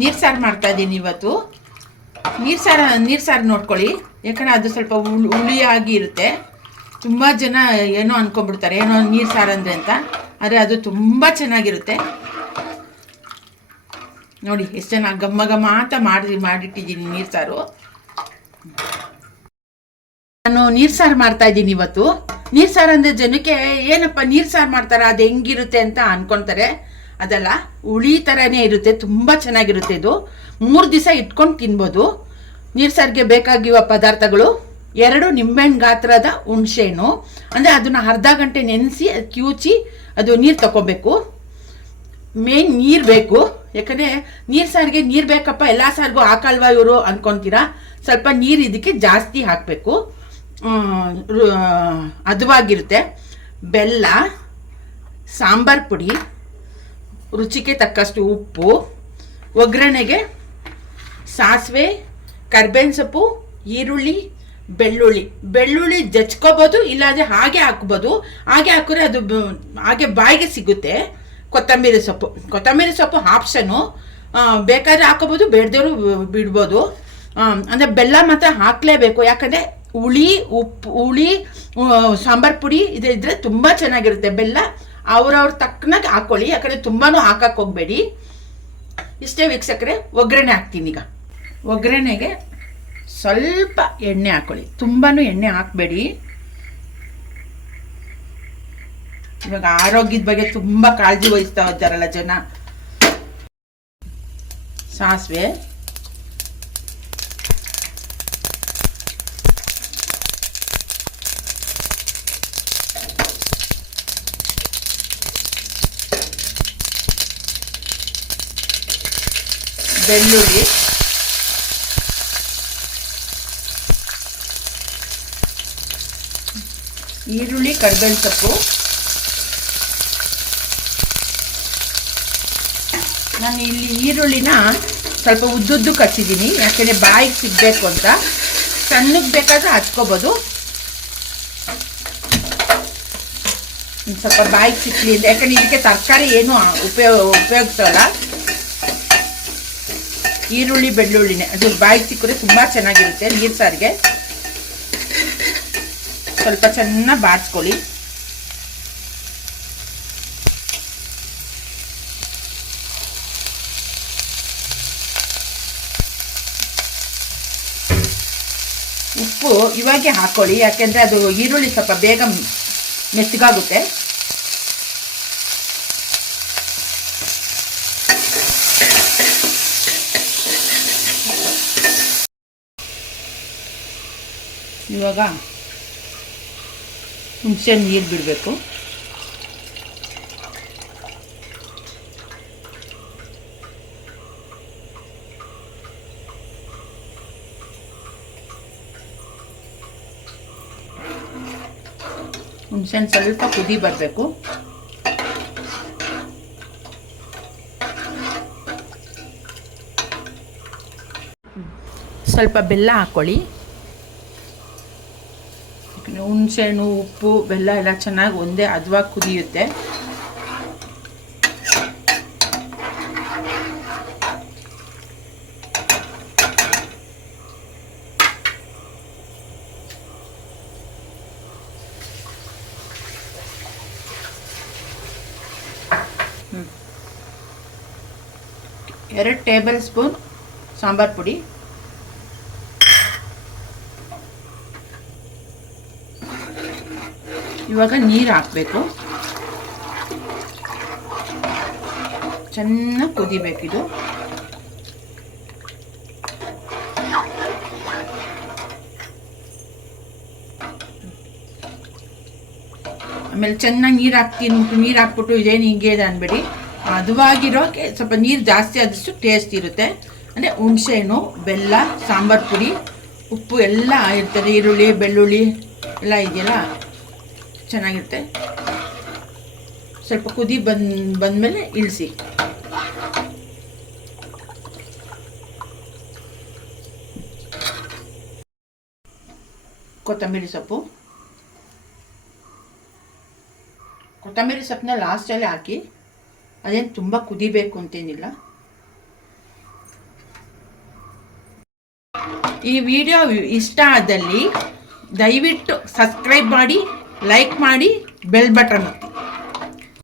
ನೀರು ಸಾರು ಮಾಡ್ತಾ ಇದ್ದೀನಿ ಇವತ್ತು. ನೀರು ಸಾರು ನೀರು ಸಾರು ನೋಡ್ಕೊಳ್ಳಿ. ಯಾಕಂದರೆ ಅದು ಸ್ವಲ್ಪ ಹುಳಿ ಹುಳಿಯಾಗಿ ಇರುತ್ತೆ. ತುಂಬ ಜನ ಏನೋ ಅಂದ್ಕೊಂಡ್ಬಿಡ್ತಾರೆ ಏನೋ ನೀರು ಸಾರು ಅಂದರೆ ಅಂತ. ಆದರೆ ಅದು ತುಂಬ ಚೆನ್ನಾಗಿರುತ್ತೆ. ನೋಡಿ, ಎಷ್ಟು ಚೆನ್ನಾಗಿ ಗಮ್ಮ ಗಮ್ಮ ಅಂತ ಮಾಡಿ, ಮಾಡಿಟ್ಟಿದ್ದೀನಿ ನೀರು ಸಾರು. ನಾನು ನೀರು ಸಾರು ಮಾಡ್ತಾ ಇದ್ದೀನಿ ಇವತ್ತು. ನೀರು ಸಾರು ಅಂದರೆ ಜನಕ್ಕೆ, ಏನಪ್ಪ ನೀರು ಸಾರು ಮಾಡ್ತಾರ? ಅದು ಹೆಂಗಿರುತ್ತೆ? ಅಂತ ಅನ್ಕೊಂತಾರೆ. ಅದಲ್ಲ ಹುಳಿ ಥರನೇ ಇರುತ್ತೆ, ತುಂಬ ಚೆನ್ನಾಗಿರುತ್ತೆ ಇದು. ಮೂರು ದಿವಸ ಇಟ್ಕೊಂಡು ತಿನ್ಬೋದು. ನೀರು ಸಾರಿಗೆ ಬೇಕಾಗಿರುವ ಪದಾರ್ಥಗಳು, ಎರಡು ನಿಂಬೆಹಣ್ಣು ಗಾತ್ರದ ಹುಣಸೆಹಣ್ಣು. ಅಂದರೆ ಅದನ್ನು ಅರ್ಧ ಗಂಟೆ ನೆನೆಸಿ ಕ್ಯೂಚಿ ಅದು ನೀರು ತಗೋಬೇಕು ಮೇನ್ ನೀರು ಬೇಕು. ಯಾಕಂದರೆ ನೀರು ಸಾರಿಗೆ, ನೀರು ಬೇಕಪ್ಪ, ಎಲ್ಲ ಸಾರಿಗೂ ಹಾಕಲ್ವಾ ಇವರು ಅನ್ಕೊಂತೀರಾ? ಸ್ವಲ್ಪ ನೀರು ಇದಕ್ಕೆ ಜಾಸ್ತಿ ಹಾಕಬೇಕು. ಹದವಾಗಿರುತ್ತೆ ಬೆಲ್ಲ, ಸಾಂಬಾರ್ ಪುಡಿ ರುಚಿಗೆ ತಕ್ಕಷ್ಟು ಉಪ್ಪು, ಒಗ್ಗರಣೆಗೆ ಸಾಸಿವೆ, ಕರ್ಬೇವಿನ ಸೊಪ್ಪು, ಈರುಳ್ಳಿ, ಬೆಳ್ಳುಳ್ಳಿ. ಬೆಳ್ಳುಳ್ಳಿ ಜಚ್ಕೋಬೋದು ಇಲ್ಲಾಂದರೆ ಹಾಗೆ ಹಾಕ್ಬೋದು. ಹಾಗೆ ಹಾಕಿದ್ರೆ ಅದು ಹಾಗೆ ಬಾಯಿಗೆ ಸಿಗುತ್ತೆ ಕೊತ್ತಂಬರಿ ಸೊಪ್ಪು. ಕೊತ್ತಂಬರಿ ಸೊಪ್ಪು ಆಪ್ಷನು. ಬೇಕಾದ್ರೆ ಹಾಕೋಬೋದು ಬೇಡದವರು ಬಿಡ್ಬೋದು. ಅಂದರೆ ಬೆಲ್ಲ ಮಾತ್ರ ಹಾಕಲೇಬೇಕು. ಯಾಕಂದರೆ ಹುಳಿ, ಉಪ್ಪು, ಹುಳಿ ಸಾಂಬಾರು ಪುಡಿ ಇದ್ರೆ ತುಂಬ ಚೆನ್ನಾಗಿರುತ್ತೆ. ಬೆಲ್ಲ ಅವ್ರವ್ರ ತಕ್ಕನಾಗಿ ಹಾಕೊಳ್ಳಿ. ಯಾಕಂದರೆ ತುಂಬಾ ಹಾಕಕ್ಕೆ ಹೋಗಬೇಡಿ. ಇಷ್ಟೇ ವೀಕ್ಷಕ್ರೆ, ಒಗ್ಗರಣೆ ಹಾಕ್ತೀನಿ ಈಗ. ಒಗ್ಗರಣೆಗೆ ಸ್ವಲ್ಪ ಎಣ್ಣೆ ಹಾಕೊಳ್ಳಿ. ತುಂಬಾ ಎಣ್ಣೆ ಹಾಕಬೇಡಿ. ಇವಾಗ ಆರೋಗ್ಯದ ಬಗ್ಗೆ ತುಂಬ ಕಾಳಜಿ ವಹಿಸ್ತಾ ಇದ್ದಾರಲ್ಲ ಜನ. ಸಾಸಿವೆ. ಬೆಳ್ಳುಳ್ಳಿ. ಈರುಳ್ಳಿ, ಕರ್ಬೇವಿನ ಸೊಪ್ಪು. ನಾನು ಇಲ್ಲಿ ಈರುಳ್ಳಿನ ಸ್ವಲ್ಪ ಉದ್ದುದ್ದು ಕಟ್ಟಿದ್ದೀನಿ ಯಾಕೆಂದರೆ ಬಾಯಿಗೆ ಸಿಗಬೇಕು ಅಂತ. ಸಣ್ಣಗೆ ಬೇಕಾದ್ರೆ ಹಚ್ಕೋಬೋದು. ಸ್ವಲ್ಪ ಬಾಯಿಗೆ ಸಿಕ್ಕಲಿ ಅಂತ. ಯಾಕಂದರೆ ಇದಕ್ಕೆ ತರಕಾರಿ ಏನು ಉಪಯೋಗ ಉಪಯೋಗಿಸಲ್ಲ. ಈರುಳ್ಳಿ, ಬೆಳ್ಳುಳ್ಳಿನೇ. ಅದು ಬಾಯಿಗೆ ಸಿಕ್ಕಿದ್ರೆ ತುಂಬ ಚೆನ್ನಾಗಿರುತ್ತೆ ನೀರು ಸಾರಿಗೆ. ಸ್ವಲ್ಪ ಚೆನ್ನಾಗಿ ಬಾಡಿಸ್ಕೊಳ್ಳಿ ಉಪ್ಪು ಇವಾಗೆ ಹಾಕೊಳ್ಳಿ, ಯಾಕೆಂದರೆ ಅದು ಈರುಳ್ಳಿ ಸ್ವಲ್ಪ ಬೇಗ ಮೆತ್ತಗಾಗುತ್ತೆ. ಇವಾಗ ಹುಣಸೆ ನೀರು ಬಿಡಬೇಕು. ಹುಣಸೆ ಸ್ವಲ್ಪ ಕುದಿ ಬರಬೇಕು. ಸ್ವಲ್ಪ ಬೆಲ್ಲ ಹಾಕ್ಕೊಳ್ಳಿ ಹುಣಸೆಹಣ್ಣು ಉಪ್ಪು ಬೆಲ್ಲ ಎಲ್ಲ ಚೆನ್ನಾಗಿ ಒಂದೇ ಹದವಾಗಿ ಕುದಿಯುತ್ತೆ. ಎರಡು ಟೇಬಲ್ ಸ್ಪೂನ್ ಸಾಂಬಾರ್ ಪುಡಿ ಇವಾಗ ನೀರು ಹಾಕಬೇಕು. ಚೆನ್ನಾಗಿ ಕುದಿಬೇಕಿದು ಆಮೇಲೆ ಚೆನ್ನಾಗಿ ನೀರು ಹಾಕ್ತೀನಿ ನೀರು ಹಾಕ್ಬಿಟ್ಟು ಇದೇನು ಹಿಂಗೆ ಇದೆ ಅನ್ಬೇಡಿ. ಅದುವಾಗಿರೋಕೆ ಸ್ವಲ್ಪ ನೀರು ಜಾಸ್ತಿ ಆದಷ್ಟು ಟೇಸ್ಟ್ ಇರುತ್ತೆ. ಅಂದರೆ ಹುಣಸೆಹಣ್ಣು ಬೆಲ್ಲ, ಸಾಂಬಾರು ಪುಡಿ, ಉಪ್ಪು ಎಲ್ಲ ಇರ್ತದೆ. ಈರುಳ್ಳಿ, ಬೆಳ್ಳುಳ್ಳಿ ಎಲ್ಲ ಇದೆಯಲ್ಲ? ಚೆನ್ನಾಗಿರುತ್ತೆ. ಸ್ವಲ್ಪ ಕುದಿ ಬಂದ್, ಬಂದಮೇಲೆ ಇಳಿಸಿ. ಕೊತ್ತಂಬರಿ ಸೊಪ್ಪು. ಕೊತ್ತಂಬರಿ ಸೊಪ್ಪನ್ನ ಲಾಸ್ಟಲ್ಲಿ ಹಾಕಿ, ಅದೇನು ತುಂಬ ಕುದಿಬೇಕು ಅಂತೇನಿಲ್ಲ. ಈ ವಿಡಿಯೋ ಇಷ್ಟ ಆದಲ್ಲಿ ದಯವಿಟ್ಟು ಸಬ್ಸ್ಕ್ರೈಬ್ ಮಾಡಿ ಲೈಕ್ ಮಾಡಿ ಬೆಲ್ ಬಟನ್ ಒತ್ತಿ